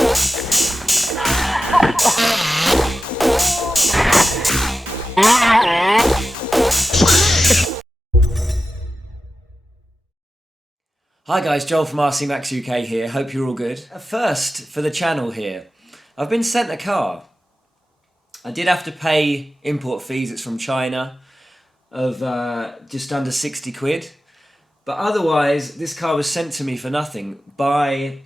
Hi guys, Joel from RC Max UK here, hope you're all good. First, for the channel here, I've been sent a car. I did have to pay import fees, it's from China, of just under 60 quid. But otherwise, this car was sent to me for nothing by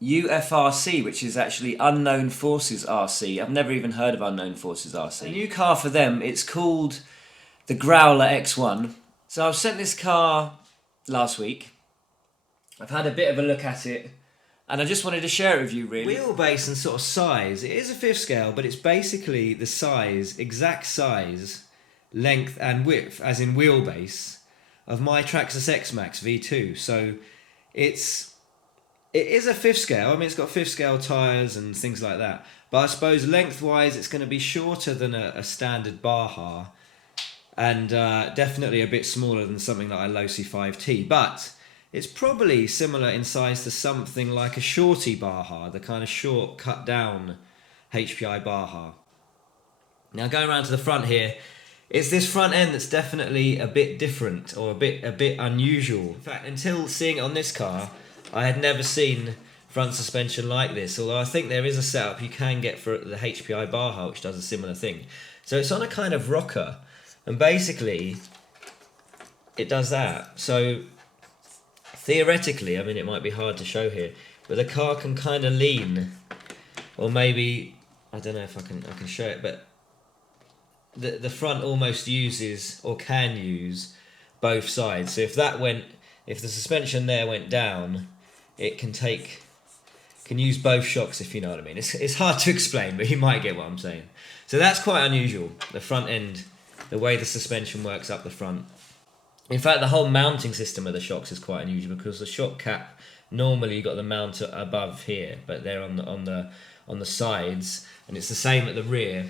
UFRC, which is actually Unknown Forces RC. I've never even heard of Unknown Forces RC. A new car for them, it's called the Growler X1. So I've sent this car last week. I've had a bit of a look at it and I just wanted to share it with you really. Wheelbase and sort of size, it is a fifth scale, but it's basically the size, exact size, length and width, as in wheelbase, of my Traxxas X-Max V2. So it is a fifth scale. I mean, it's got fifth scale tyres and things like that, but I suppose lengthwise it's going to be shorter than a standard Baja, and definitely a bit smaller than something like a Losi 5T, but it's probably similar in size to something like a shorty Baja, the kind of short cut down HPI Baja. Now going around to the front here, it's this front end that's definitely a bit different, or a bit unusual. In fact, until seeing it on this car, I had never seen front suspension like this, although I think there is a setup you can get for the HPI Baja which does a similar thing. So it's on a kind of rocker, and basically it does that. So theoretically, I mean, it might be hard to show here, but the car can kind of lean, or maybe, I don't know if I can show it, but the front almost uses, or can use, both sides. So if the suspension there went down, it can use both shocks, if you know what I mean. It's hard to explain, but you might get what I'm saying. So that's quite unusual, the front end, the way the suspension works up the front. In fact, the whole mounting system of the shocks is quite unusual, because the shock cap, normally you've got the mount above here, but they're on the sides, and it's the same at the rear.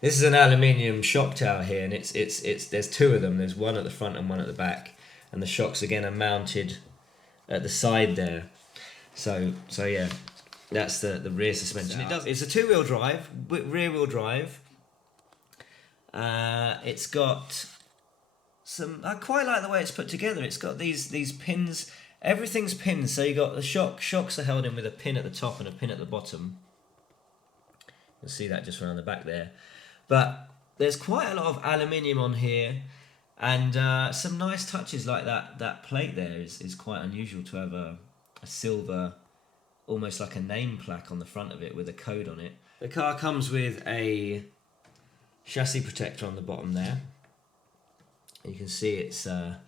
This is an aluminium shock tower here, and it's there's two of them. There's one at the front and one at the back, and the shocks again are mounted at the side there. So yeah, that's the rear suspension. It's a two-wheel drive, rear-wheel drive. It's got some. I quite like the way it's put together. It's got these pins. Everything's pinned. So you got the shocks are held in with a pin at the top and a pin at the bottom. You'll see that just around the back there. But there's quite a lot of aluminium on here, and some nice touches like that plate there is quite unusual, to have a silver, almost like a name plaque on the front of it with a code on it. The car comes with a chassis protector on the bottom there. You can see it's that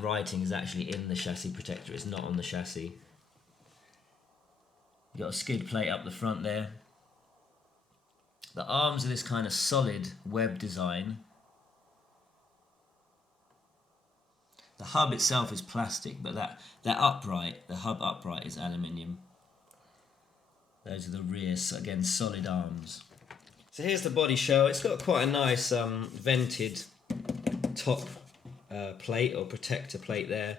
writing is actually in the chassis protector. It's not on the chassis. You've got a skid plate up the front there. The arms are this kind of solid web design. The hub itself is plastic, but that upright, the hub upright, is aluminium. Those are the rear, again, solid arms. So here's the body shell. It's got quite a nice vented top plate, or protector plate there.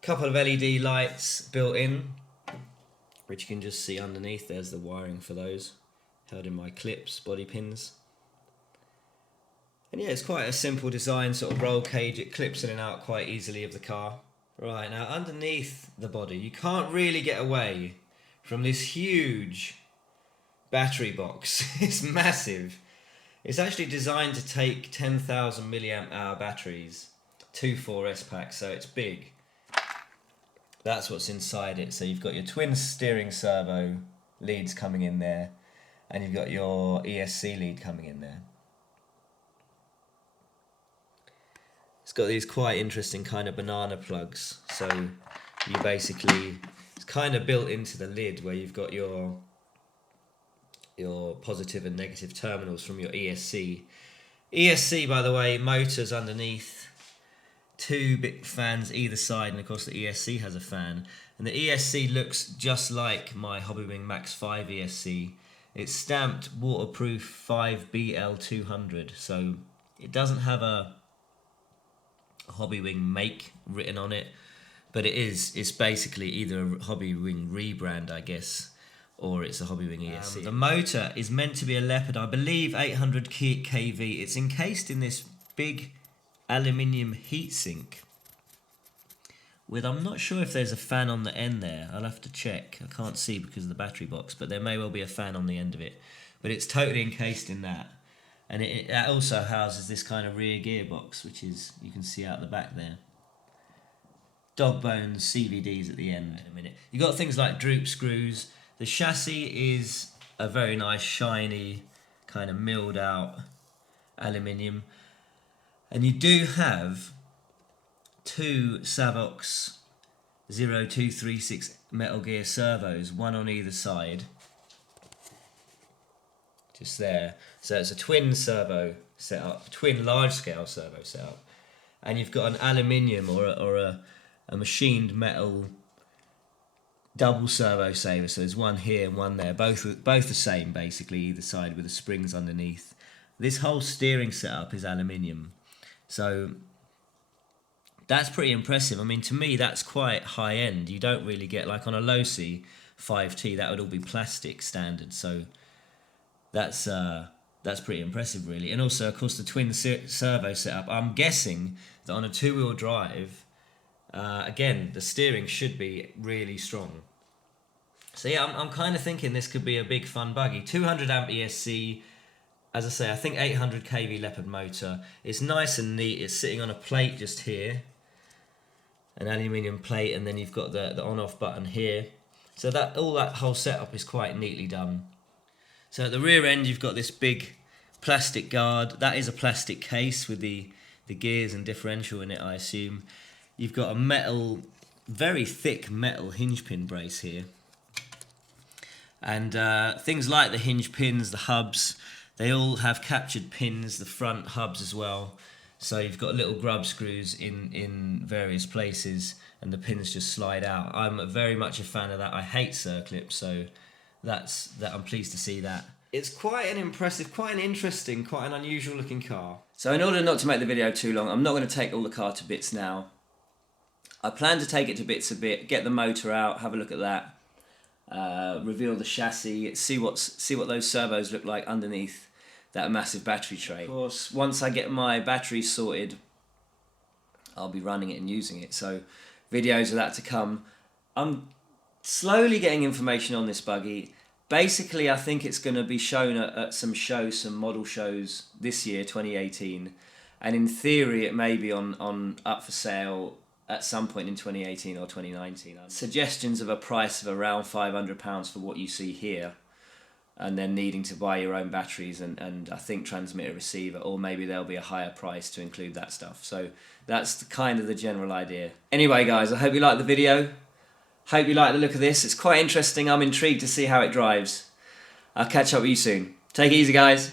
A couple of LED lights built in, which you can just see underneath. There's the wiring for those, held in my clips, body pins. And yeah, it's quite a simple design, sort of roll cage. It clips in and out quite easily of the car. Right, now underneath the body, you can't really get away from this huge battery box. It's massive. It's actually designed to take 10,000 milliamp hour batteries, 2 4S packs, so it's big. That's what's inside it. So you've got your twin steering servo leads coming in there, and you've got your ESC lead coming in there. It's got these quite interesting kind of banana plugs. So you basically, it's kind of built into the lid, where you've got your positive and negative terminals from your ESC. ESC, by the way, motors underneath, 2 big fans either side, and of course the ESC has a fan. And the ESC looks just like my Hobbywing Max 5 ESC. It's stamped waterproof 5BL200, so it doesn't have a Hobbywing make written on it, but it's basically either a Hobbywing rebrand, I guess, or it's a Hobbywing ESC. The motor is meant to be a Leopard, I believe 800 kV. It's encased in this big aluminium heatsink with, I'm not sure if there's a fan on the end there. I'll have to check. I can't see because of the battery box, but there may well be a fan on the end of it. But it's totally encased in that. And it also houses this kind of rear gearbox, which is, you can see out the back there. Dog bones, CVDs at the end in a minute. You've got things like droop screws. The chassis is a very nice, shiny, kind of milled out aluminium. And you do have two Savox 0236 Metal Gear servos, one on either side. Just there. So it's a twin servo setup, twin large scale servo setup. And you've got an aluminium or a machined metal double servo saver. So there's one here and one there, both the same basically, either side with the springs underneath. This whole steering setup is aluminium. So that's pretty impressive. I mean, to me, that's quite high end. You don't really get, like on a low C 5T, that would all be plastic standard. So that's pretty impressive, really. And also, of course, the twin servo setup. I'm guessing that on a two-wheel drive, again, the steering should be really strong. So yeah, I'm kind of thinking this could be a big fun buggy. 200 amp ESC. As I say, I think 800 kV Leopard motor. It's nice and neat. It's sitting on a plate just here, an aluminium plate, and then you've got the on-off button here. So that whole setup is quite neatly done. So at the rear end, you've got this big plastic guard. That is a plastic case with the gears and differential in it, I assume. You've got a metal, very thick metal hinge pin brace here. And things like the hinge pins, the hubs, they all have captured pins, the front hubs as well. So you've got little grub screws in various places, and the pins just slide out. I'm very much a fan of that. I hate circlips, so I'm pleased to see that. It's quite an impressive, quite an interesting, quite an unusual looking car. So in order not to make the video too long, I'm not going to take all the car to bits now. I plan to take it to bits a bit, get the motor out, have a look at that, reveal the chassis, see what those servos look like underneath that massive battery tray. Of course, once I get my batteries sorted, I'll be running it and using it. So videos of that to come. I'm slowly getting information on this buggy. Basically, I think it's going to be shown at some shows, some model shows this year, 2018. And in theory, it may be on up for sale at some point in 2018 or 2019. Suggestions of a price of around £500 for what you see here, and then needing to buy your own batteries and I think transmitter receiver, or maybe there'll be a higher price to include that stuff. So that's kind of the general idea. Anyway guys, I hope you liked the video. Hope you like the look of this. It's quite interesting. I'm intrigued to see how it drives. I'll catch up with you soon. Take it easy guys.